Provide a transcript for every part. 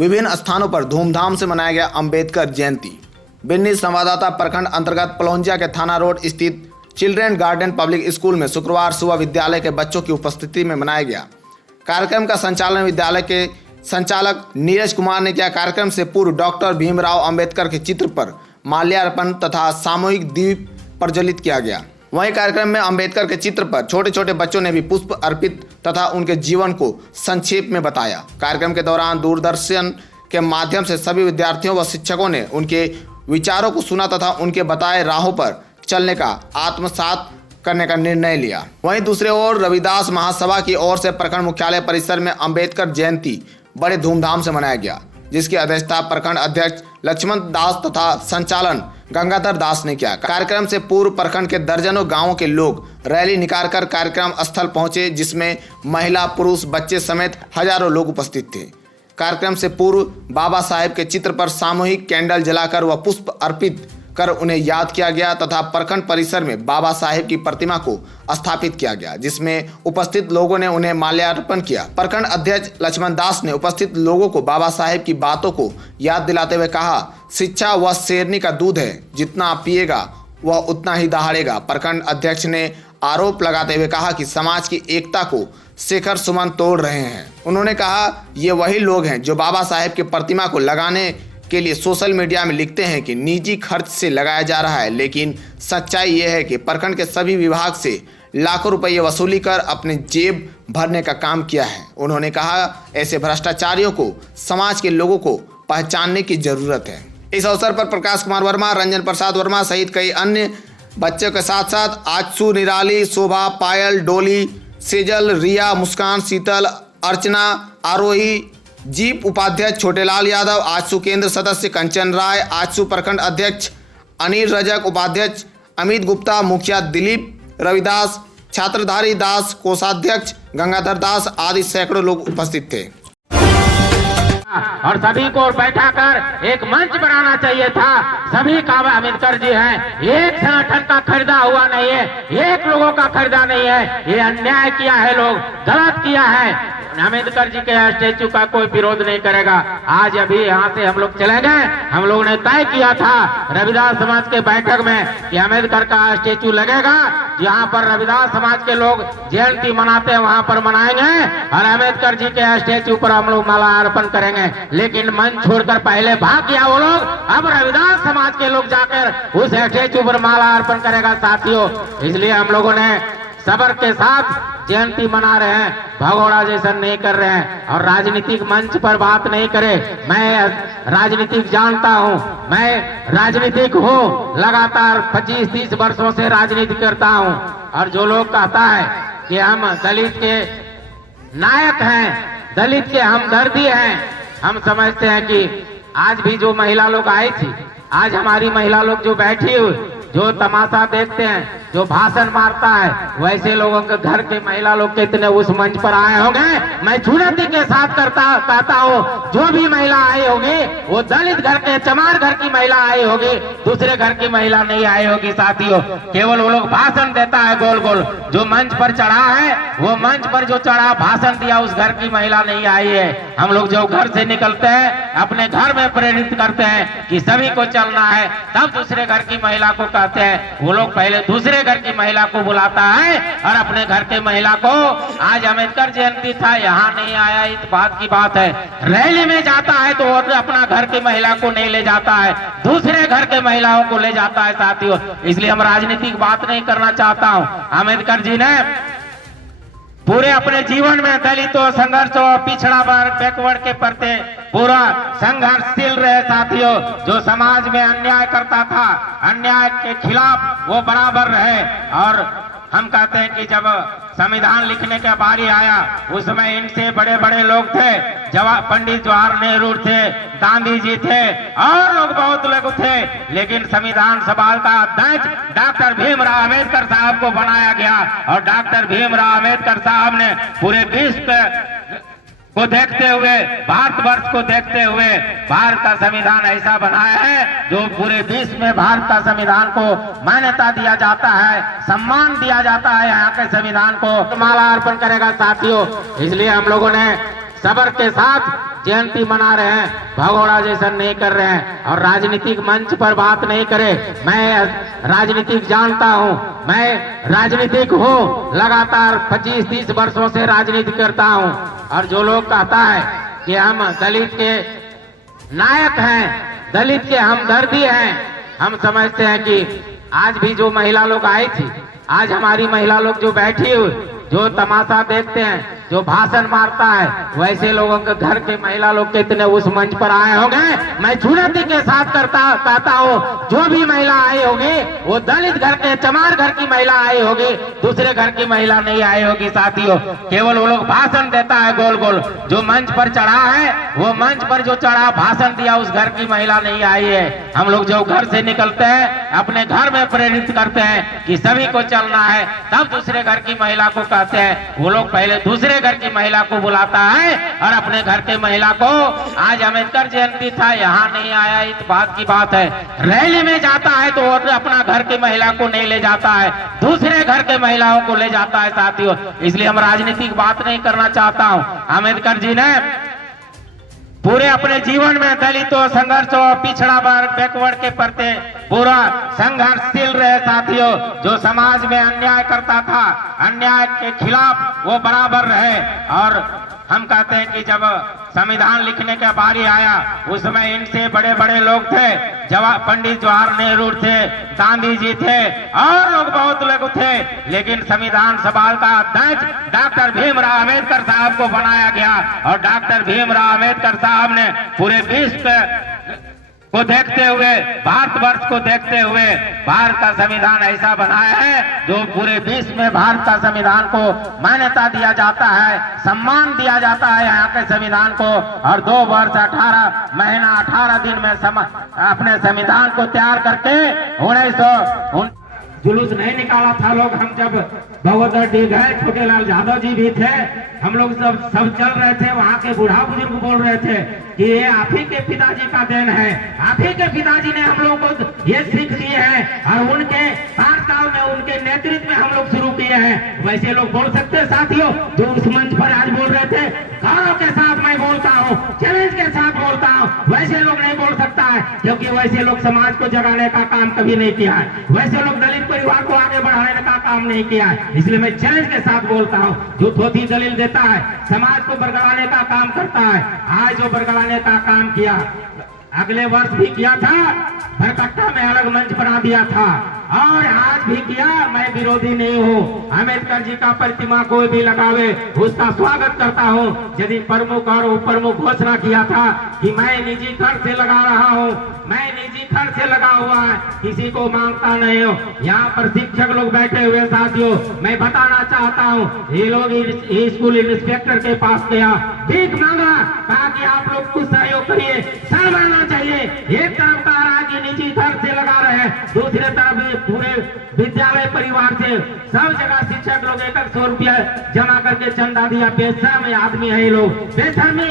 विभिन्न स्थानों पर धूमधाम से मनाया गया अंबेडकर जयंती। बिन्नी संवाददाता प्रखंड अंतर्गत पलौंजिया के थाना रोड स्थित चिल्ड्रेन गार्डन पब्लिक स्कूल में शुक्रवार सुबह विद्यालय के बच्चों की उपस्थिति में मनाया गया। कार्यक्रम का संचालन विद्यालय के संचालक नीरज कुमार ने किया। कार्यक्रम से पूर्व डॉक्टर भीमराव अंबेडकर के चित्र पर माल्यार्पण तथा सामूहिक दीप प्रज्वलित किया गया। वहीं कार्यक्रम में अंबेडकर के चित्र पर छोटे छोटे बच्चों ने भी पुष्प अर्पित तथा उनके जीवन को संक्षेप में बताया। कार्यक्रम के दौरान दूरदर्शन के माध्यम से सभी विद्यार्थियों व शिक्षकों ने उनके विचारों को सुना तथा उनके बताए राहों पर चलने का आत्मसात करने का निर्णय लिया। वहीं दूसरे ओर रविदास महासभा की ओर से प्रखंड मुख्यालय परिसर में अंबेडकर जयंती बड़े धूमधाम से मनाया गया, जिसकी अध्यक्षता प्रखंड अध्यक्ष लक्ष्मण दास तथा संचालन गंगाधर दास ने किया। कार्यक्रम से पूर्व प्रखंड के दर्जनों गांवों के लोग रैली निकालकर कार्यक्रम स्थल पहुंचे, जिसमें महिला, पुरुष, बच्चे समेत हजारों लोग उपस्थित थे। कार्यक्रम से पूर्व बाबा साहेब के चित्र पर सामूहिक कैंडल जलाकर व पुष्प अर्पित कर उन्हें याद किया गया तथा प्रखंड परिसर में बाबा साहेब की प्रतिमा को स्थापित किया गया, जिसमें उपस्थित लोगों ने उन्हें माल्यार्पण किया। प्रखंड अध्यक्ष लक्ष्मण दास ने उपस्थित लोगों को बाबा साहेब की बातों को याद दिलाते हुए कहा, शिक्षा वह शेरनी का दूध है, जितना पिएगा वह उतना ही दहाड़ेगा। प्रखंड अध्यक्ष ने आरोप लगाते हुए कहा कि समाज की एकता को शेखर सुमन तोड़ रहे हैं। उन्होंने कहा, ये वही लोग हैं जो बाबा साहेब की प्रतिमा को लगाने के लिए सोशल मीडिया में लिखते हैं कि निजी खर्च से लगाया जा रहा है, लेकिन सच्चाई यह है कि प्रखंड के सभी विभाग से लाखों रुपये वसूली कर अपने जेब भरने का काम किया है। उन्होंने कहा, ऐसे भ्रष्टाचारियों को समाज के लोगों को पहचानने की जरूरत है। इस अवसर पर प्रकाश कुमार वर्मा, रंजन प्रसाद वर्मा सहित कई अन्य बच्चों के साथ साथ आजसू, निराली, शोभा, पायल, डोली, सेजल, रिया, मुस्कान, शीतल, अर्चना, आरोही, जीप उपाध्यक्ष छोटेलाल यादव, आजसू केंद्र सदस्य कंचन राय, आजसू प्रखंड अध्यक्ष अनिल रजक, उपाध्यक्ष अमित गुप्ता, मुखिया दिलीप रविदास, छात्रधारी दास, कोषाध्यक्ष गंगाधर दास आदि सैकड़ों लोग उपस्थित थे। और सभी को बैठा कर एक मंच बनाना चाहिए था। सभी का अम्बेडकर जी हैं, एक संगठन का खरीदा हुआ नहीं है, एक लोगों का खरीदा नहीं है। ये अन्याय किया है, लोग गलत किया है। अम्बेडकर जी के स्टेचू का कोई विरोध नहीं करेगा। आज अभी यहाँ से हम लोग चलेंगे। हम लोगों ने तय किया था रविदास समाज के बैठक में कि अम्बेडकर का स्टेचू लगेगा। जहाँ पर रविदास समाज के लोग जयंती मनाते हैं वहाँ पर मनाएंगे और अम्बेडकर जी के स्टेचू पर हम लोग माला अर्पण करेंगे। लेकिन मन छोड़कर पहले भाग गया वो लोग, अब रविदास समाज के लोग जाकर उस स्टेचू पर माला अर्पण करेगा साथियों। इसलिए हम लोगों ने सबर के साथ जयंती मना रहे हैं, भगोड़ा जैसा नहीं कर रहे हैं और राजनीतिक मंच पर बात नहीं करे। मैं राजनीतिक जानता हूं, मैं राजनीतिक हूं, लगातार 25-30 वर्षों से राजनीति करता हूं। और जो लोग कहता है कि हम दलित के नायक हैं, दलित के हमदर्दी हैं, हम समझते हैं कि आज भी जो महिला लोग आई थी, आज हमारी महिला लोग जो बैठी हुई, जो तमाशा देखते हैं, जो भाषण मारता है, वैसे लोगों के घर के महिला लोग कितने उस मंच पर आए होंगे। मैं चुनौती के साथ कहता हूँ, जो भी महिला आई होगी वो दलित घर के, चमार घर की महिला आई होगी, दूसरे घर की महिला नहीं आई होगी साथियों। केवल वो लोग भाषण देता है गोल गोल। जो मंच पर चढ़ा है, वो मंच पर जो चढ़ा भाषण दिया, उस घर की महिला नहीं आई है। हम लोग जो घर से निकलते हैं, अपने घर में प्रेरित करते हैं कि सभी को चलना है, तब दूसरे घर की महिला को कहते हैं। वो लोग पहले दूसरे घर की महिला को बुलाता है और अपने घर के महिला को, आज अम्बेडकर जयंती था यहाँ नहीं आया, इस बात की बात है। रैली में जाता है तो अपना घर की महिला को नहीं ले जाता है, दूसरे घर के महिलाओं को ले जाता है साथियों। इसलिए हम राजनीतिक बात नहीं करना चाहता हूँ। अम्बेडकर जी ने पूरे अपने जीवन में दलितों, संघर्षों, पिछड़ा वर्ग, बैकवर्ड के प्रति पूरा संघर्षशील रहे साथियों। जो समाज में अन्याय करता था, अन्याय के खिलाफ वो बराबर रहे। और हम कहते हैं कि जब संविधान लिखने का बारी आया, उसमें इनसे बड़े बड़े लोग थे, पंडित जवाहर नेहरू थे, गांधी जी थे और लोग बहुत लोग थे। लेकिन संविधान सभा का अध्यक्ष डॉक्टर भीमराव अम्बेडकर साहब को बनाया गया और डॉक्टर भीमराव अम्बेडकर साहब ने पूरे विश्व को देखते हुए, भारतवर्ष को देखते हुए भारत का संविधान ऐसा बनाया है जो पूरे विश्व में भारत का संविधान को मान्यता दिया जाता है, सम्मान दिया जाता है। यहाँ के संविधान को माला अर्पण करेगा साथियों। इसलिए हम लोगों ने सबर के साथ जयंती मना रहे हैं, भगोड़ा जैसा नहीं कर रहे हैं और राजनीतिक मंच पर बात नहीं करे। मैं राजनीतिक जानता हूं, मैं राजनीतिक हूं, लगातार 25-30 वर्षों से राजनीति करता हूं। और जो लोग कहता है कि हम दलित के नायक हैं, दलित के हमदर्दी हैं, हम समझते हैं कि आज भी जो महिला लोग आई थी, आज हमारी महिला लोग जो बैठी हुई, जो तमाशा देखते हैं, जो भाषण मारता है, वैसे लोगों के घर के महिला लोग कितने उस मंच पर आए होंगे। मैं चुनौती के साथ कहता हूँ, जो भी महिला आई होगी वो दलित घर के, चमार घर की महिला आई होगी, दूसरे घर की महिला नहीं आई होगी साथियों। केवल वो लोग भाषण देता है गोल गोल। जो मंच पर चढ़ा है, वो मंच पर जो चढ़ा भाषण दिया, उस घर की महिला नहीं आई है। हम लोग जो घर से निकलते हैं, अपने घर में प्रेरित करते हैं कि सभी को चलना है, तब दूसरे घर की महिला को कहते हैं। वो लोग पहले दूसरे घर की महिला को बुलाता है और अपने घर के महिला को, आज अम्बेडकर जयंती था, यहाँ नहीं आया, इस बात की बात है। रैली में जाता है तो वो अपना घर की महिला को नहीं ले जाता है, दूसरे घर के महिलाओं को ले जाता है साथियों। इसलिए हम राजनीतिक बात नहीं करना चाहता हूँ। अम्बेडकर जी ने पूरे अपने जीवन में दलितों, संघर्षों, पिछड़ा वर्ग, बैकवर्ड के प्रति पूरा संघर्षशील रहे साथियों। जो समाज में अन्याय करता था, अन्याय के खिलाफ वो बराबर रहे। और हम कहते हैं कि जब संविधान लिखने का बारी आया, उस समय इनसे बड़े बड़े लोग थे, पंडित जवाहर नेहरू थे, गांधी जी थे और लोग बहुत लोग थे, लेकिन संविधान सभा का अध्यक्ष डॉक्टर भीमराव अम्बेडकर साहब को बनाया गया। और डॉक्टर भीमराव अम्बेडकर साहब ने पूरे विश्व को देखते हुए, भारतवर्ष को देखते हुए भारत का संविधान ऐसा बनाया है जो पूरे विश्व में भारत का संविधान को मान्यता दिया जाता है, सम्मान दिया जाता है यहाँ के संविधान को। और 2 वर्ष 18 महीना 18 दिन में अपने संविधान को तैयार करके 1900 जुलूस नहीं निकाला था लोग। हम जब भगवदर डी गए, छोटेलाल यादव जी भी थे, हम लोग सब चल रहे थे, वहाँ के बूढ़ा बुजुर्ग बोल रहे थे कि ये आप ही के पिताजी का देन है, आप ही के पिताजी ने हम लोगों को ये सीख दिए हैं और उनके कार्यकाल में, उनके नेतृत्व में हम लोग शुरू किए हैं। वैसे लोग बोल सकते हैं साथियों, जो उस मंच पर आज बोल रहे थे, गौरव के साथ मैं बोलता हूँ, चैलेंज के साथ बोलता हूँ, वैसे लोग नहीं बोल सकता है, क्योंकि वैसे लोग समाज को जगाने का काम कभी नहीं किया है, वैसे लोग दलित परिवार को आगे बढ़ाने का काम नहीं किया है। इसलिए मैं चैलेंज के साथ बोलता हूँ, जो थोड़ी दलील देता है, समाज को बरगलाने का काम करता है, आज जो बरगलाने का काम किया, अगले वर्ष भी किया था, भरकट्टा में अलग मंच बना दिया था और आज भी किया। मैं विरोधी नहीं हूँ, अम्बेडकर जी का प्रतिमा कोई भी लगावे उसका स्वागत करता हूँ। यदि प्रमुख और उप प्रमुख घोषणा किया था कि मैं निजी खर्च से लगा रहा हूँ, मैं निजी खर्च से लगा हुआ है, किसी को मांगता नहीं हूँ। यहाँ पर शिक्षक लोग बैठे हुए साथियों, मैं बताना चाहता हूँ, ये लोग स्कूल इंस्पेक्टर के पास गया, भीख मांगा, कहा कि आप लोग कुछ सहयोग करिए, शर्म आना चाहिए। एक तरफ कह रहा है कि निजी खर्च से लगा रहे हैं, दूसरे तरफ पूरे विद्यालय परिवार से सब जगह शिक्षक लोग 100 रुपया जमा करके चंदा दिया। बेशर्म आदमी है ये लोग, बेशर्मी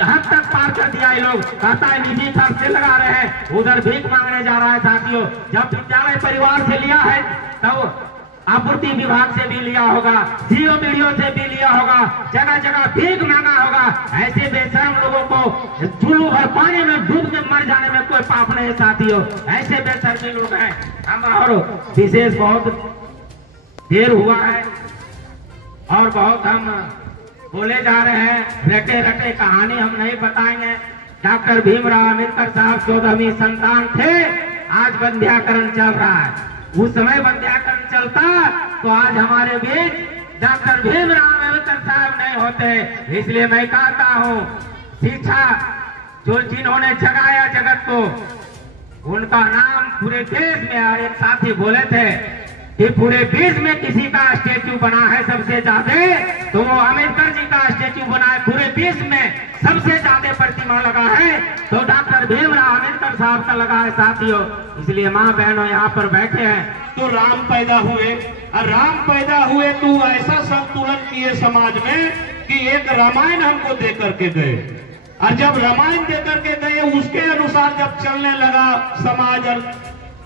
हद तक पार कर दिया ये लोग। कहता है निजी खर्च से लगा रहे हैं, उधर भीख मांगने जा रहा है साथियों। जब विद्यालय परिवार से लिया है तब आपूर्ति विभाग से भी लिया होगा, सीओ वीडियो से भी लिया होगा, जगह जगह भीख मांगा होगा। ऐसे बेशर्म लोगों को चूल्हू भर पानी में डूब के मर जाने में कोई पाप नहीं साथियों, ऐसे बेशर्मी लोग हैं हम। और विशेष बहुत देर हुआ है और बहुत हम बोले जा रहे हैं, रटे रटे कहानी हम नहीं बताएंगे। डॉक्टर भीमराव अम्बेडकर साहब 14वीं संतान थे, आज वंध्याकरण चल रहा है। उस समय वंध्याकरण चलता तो आज हमारे बीच डॉक्टर भीमराव अम्बेडकर साहब नहीं होते। इसलिए मैं कहता हूँ, शिक्षा जो जिन्होंने जगाया जगत को, उनका नाम पूरे देश में, और एक साथी बोले थे कि पूरे विश्व में किसी का स्टेच्यू बना है सबसे ज्यादा, तो वो अम्बेडकर जी का स्टेच्यू बना है। पूरे विश्व में सबसे ज्यादा प्रतिमा लगा है तो डॉक्टर भीमराव अम्बेडकर साहब का लगा है साथियों। इसलिए माँ बहनों यहाँ पर बैठे हैं, तो राम पैदा हुए, और राम पैदा हुए तो ऐसा संतुलन किए समाज में कि एक रामायण हमको दे करके गए, और जब रामायण दे करके गए उसके अनुसार जब चलने लगा समाज और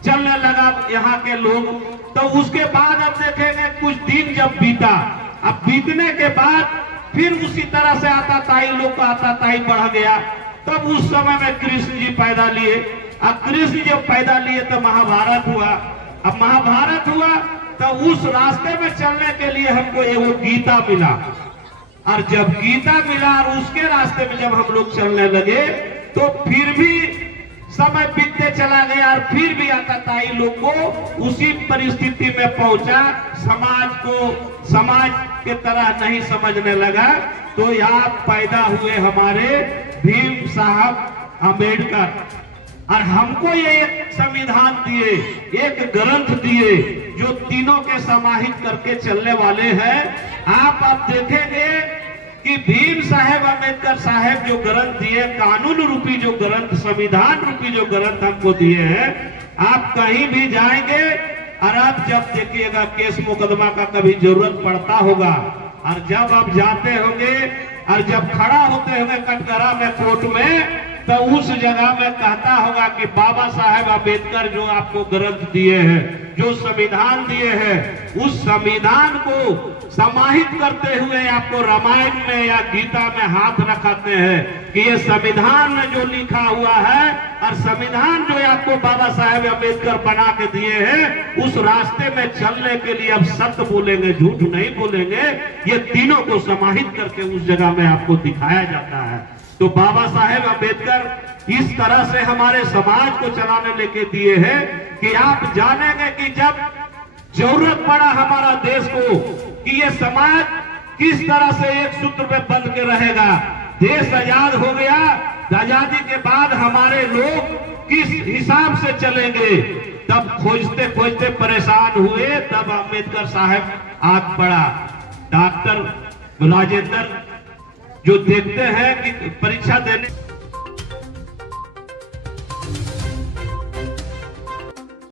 चलने लगा यहाँ के लोग, तो उसके बाद अब देखेंगे कुछ दिन जब बीता, अब बीतने के बाद फिर उसी तरह से आताताई लोग का आताताई बढ़ गया। तब उस समय में कृष्ण जी पैदा लिए। अब कृष्ण जब पैदा लिए तो महाभारत हुआ। अब महाभारत हुआ तो उस रास्ते में चलने के लिए हमको एगो गीता मिला, और जब गीता मिला और उसके रास्ते में जब हम लोग चलने लगे तो फिर भी समय बीतते चला गया और फिर भी आताताई लोग को उसी परिस्थिति में पहुंचा। समाज को समाज के तरह नहीं समझने लगा। तो यहाँ पैदा हुए हमारे भीम साहब अम्बेडकर, और हमको ये एक संविधान दिए, एक ग्रंथ दिए जो तीनों के समाहित करके चलने वाले हैं। आप देखेंगे कि भीम साहेब अम्बेडकर साहेब जो ग्रंथ दिए, कानून रूपी जो ग्रंथ, संविधान रूपी जो ग्रंथ हमको दिए हैं, आप कहीं भी जाएंगे और आप जब देखिएगा केस मुकदमा का कभी जरूरत पड़ता होगा, और जब आप जाते होंगे और जब खड़ा होते होंगे कटघरा में कोर्ट में, तो उस जगह में कहता होगा कि बाबा साहेब अम्बेडकर जो आपको ग्रंथ दिए हैं, जो संविधान दिए हैं, उस संविधान को समाहित करते हुए आपको रामायण में या गीता में हाथ रखाते हैं कि ये संविधान में जो लिखा हुआ है और संविधान जो आपको बाबा साहेब अम्बेडकर बना के दिए हैं, उस रास्ते में चलने के लिए अब सत्य बोलेंगे, झूठ नहीं बोलेंगे। ये तीनों को समाहित करके उस जगह में आपको दिखाया जाता है। तो बाबा साहेब अम्बेडकर इस तरह से हमारे समाज को चलाने लेके दिए हैं कि आप जानेंगे कि जब जरूरत पड़ा हमारा देश को कि ये समाज किस तरह से एक सूत्र पे बंध के रहेगा। देश आजाद हो गया, आजादी के बाद हमारे लोग किस हिसाब से चलेंगे, तब खोजते खोजते परेशान हुए। तब अम्बेडकर साहब आग पड़ा। डॉक्टर राजेंद्र जो देखते हैं कि परीक्षा देने